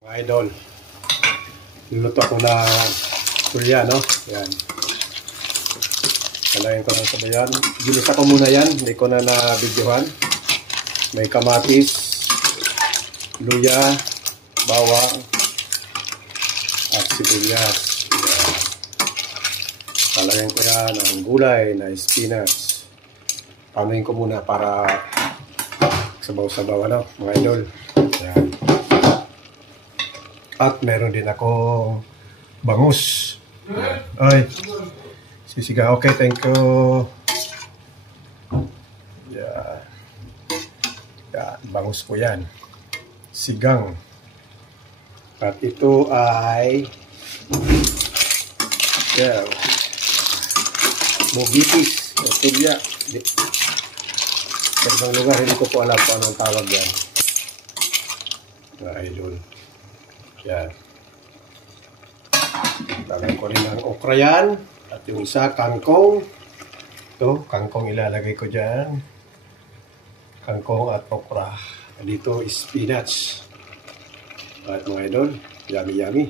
Mga idol, niluto ako na tulya, no? Yan. Kalayin ko ng sabayan. Ginisa ko muna yan. Hindi ko na na-videohan. May kamatis, luya, bawang, at sibuyas. Yan. Kalayin ko yan ng gulay na spinach. Panuin ko muna para sabaw-sabaw, ano? Mga idol. Yan. At meron din akong bangus. Ay, sisiga. Okay, thank you. Yeah. Yeah, bangus po yan. Sigang. At ito ay yeah, mugitis. Tulya. Sa ibang lugar, hindi ko po alam kung anong tawag yan. Mga idol. Yan. Lalagay ko rin ng okra yan. At yung isa, kangkong. Ito, kangkong ilalagay ko dyan. Kangkong at okra. Dito, spinach. At mga idol, yummy yummy.